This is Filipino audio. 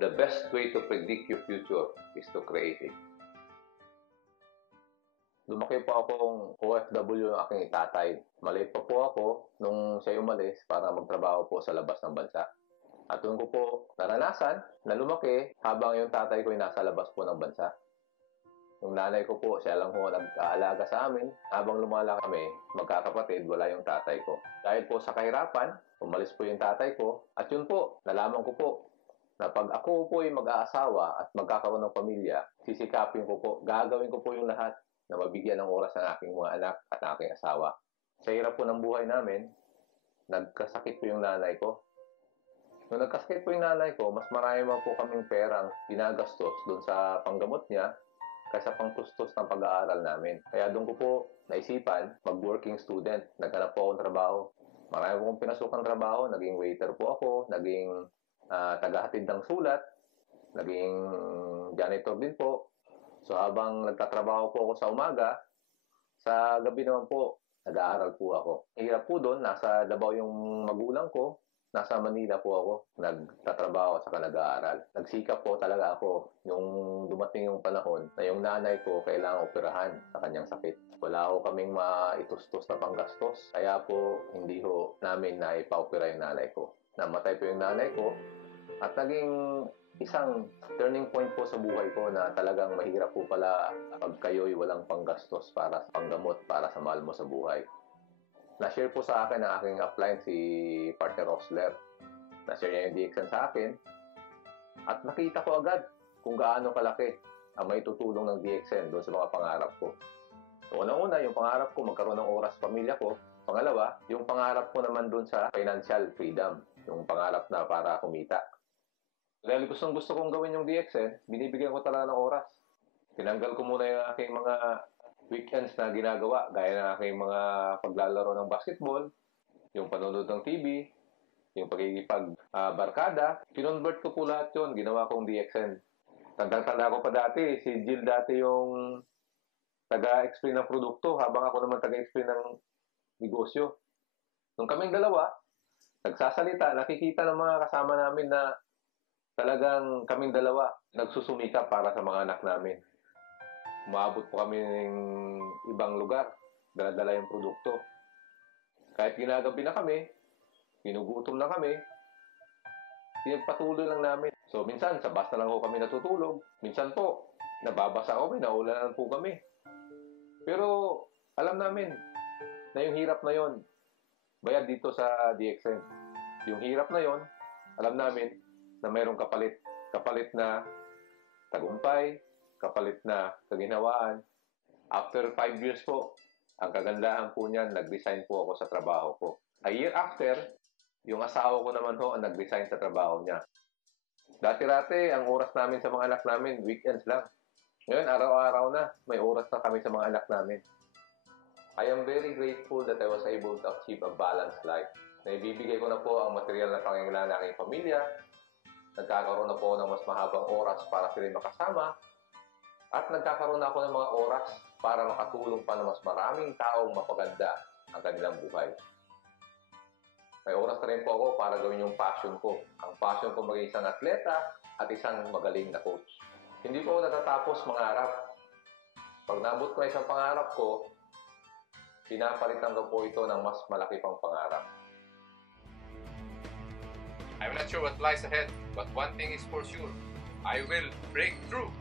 The best way to predict your future is to create it. Lumaki po akong OFW yung aking tatay. Maliit pa po ako nung siya umalis para magtrabaho po sa labas ng bansa. At doon ko po naranasan na lumaki habang yung tatay ko ay nasa labas po ng bansa. Yung nanay ko po, siya lang po nag-aalaga sa amin. Habang lumala kami, magkakapatid, wala yung tatay ko. Dahil po sa kahirapan, umalis po yung tatay ko. At yun po, nalaman ko po na pag ako po ay mag-aasawa at magkakaroon ng pamilya, sisikapin ko po, gagawin ko po yung lahat na mabigyan ng oras ng aking mga anak at aking asawa. Sa hirap po ng buhay namin, nagkasakit po yung nanay ko. Nung nagkasakit po yung nanay ko, mas marami po kaming perang ginagastos doon sa panggamot niya kaysa pangtustos ng pag-aaral namin. Kaya doon ko po naisipan mag-working student. Naghanap po akong trabaho. Marami po akong pinasukang trabaho. Naging waiter po ako. Naging tagahatid ng sulat. Naging janitor din po. So habang nagtatrabaho po ako sa umaga, sa gabi naman po, nag-aaral po ako. Hirap po doon. Nasa Davao yung magulang ko. Nasa Manila po ako, nagtatrabaho at saka nag-aaral. Nagsikap po talaga ako nung dumating yung panahon na yung nanay ko kailangang operahan sa kanyang sakit. Wala ho kaming maitustos na panggastos. Kaya po hindi ho namin naipa-opera yung nanay ko. Namatay po yung nanay ko at naging isang turning point po sa buhay ko na talagang mahirap po pala pag kayo'y walang panggastos para sa panggamot, para sa mahal mo sa buhay. Na-share po sa akin ang aking upline si partner Osler. Na-share niya yung DXN sa akin. At nakita ko agad kung gaano kalaki ang may tutulong ng DXN doon sa mga pangarap ko. So, unang-una, yung pangarap ko magkaroon ng oras sa pamilya ko. Pangalawa, yung pangarap ko naman doon sa financial freedom. Yung pangarap na para kumita. Dahil gusto kong gawin yung DXN, binibigyan ko talaga ng oras. Tinanggal ko muna yung aking mga weekends na ginagawa, gaya ng aking mga paglalaro ng basketball, yung panonood ng TV, yung pagkikipag-barkada. Kinonvert ko po lahat yun, ginawa kong DXN. Tandang-tanda ko pa dati, si Jill dati yung taga-explain ng produkto, habang ako naman taga-explain ng negosyo. Nung kaming dalawa, nagsasalita, nakikita ng mga kasama namin na talagang kaming dalawa nagsusumikap para sa mga anak namin. Umabot po kami ng ibang lugar, dala-dala yung produkto. Kahit ginagabi na kami, ginugutom na kami, pinagpatuloy lang namin. So, minsan, sa bus na lang po kami natutulog. Minsan po, nababasa kami, naulanan po kami. Pero, alam namin na yung hirap na yon, bayad dito sa DXN. Yung hirap na yon, alam namin na mayroong kapalit. Kapalit na tagumpay, kapalit na kaginhawaan. After 5 years po, ang kagandahan po niyan, nag-resign po ako sa trabaho ko. A year after, yung asawa ko naman ho ang nag-resign sa trabaho niya. Dati-dati, ang oras namin sa mga anak namin, weekends lang. Ngayon, araw-araw na, may oras na kami sa mga anak namin. I am very grateful that I was able to achieve a balanced life. Naibibigay ko na po ang material na pangangailangan ng aking pamilya. Nagkakaroon na po ng mas mahabang oras para sila makasama. At nagkakaroon na ako ng mga oras para makatulong pa ng mas maraming taong mapaganda ang kanilang buhay. May oras na rin po ako para gawin yung passion ko. Ang passion ko maging isang atleta at isang magaling na coach. Hindi po ako natatapos mangarap. Pag nabot ko na isang pangarap ko, pinapalitan ko po ito ng mas malaki pang pangarap. I'm not sure what lies ahead, but one thing is for sure. I will break through.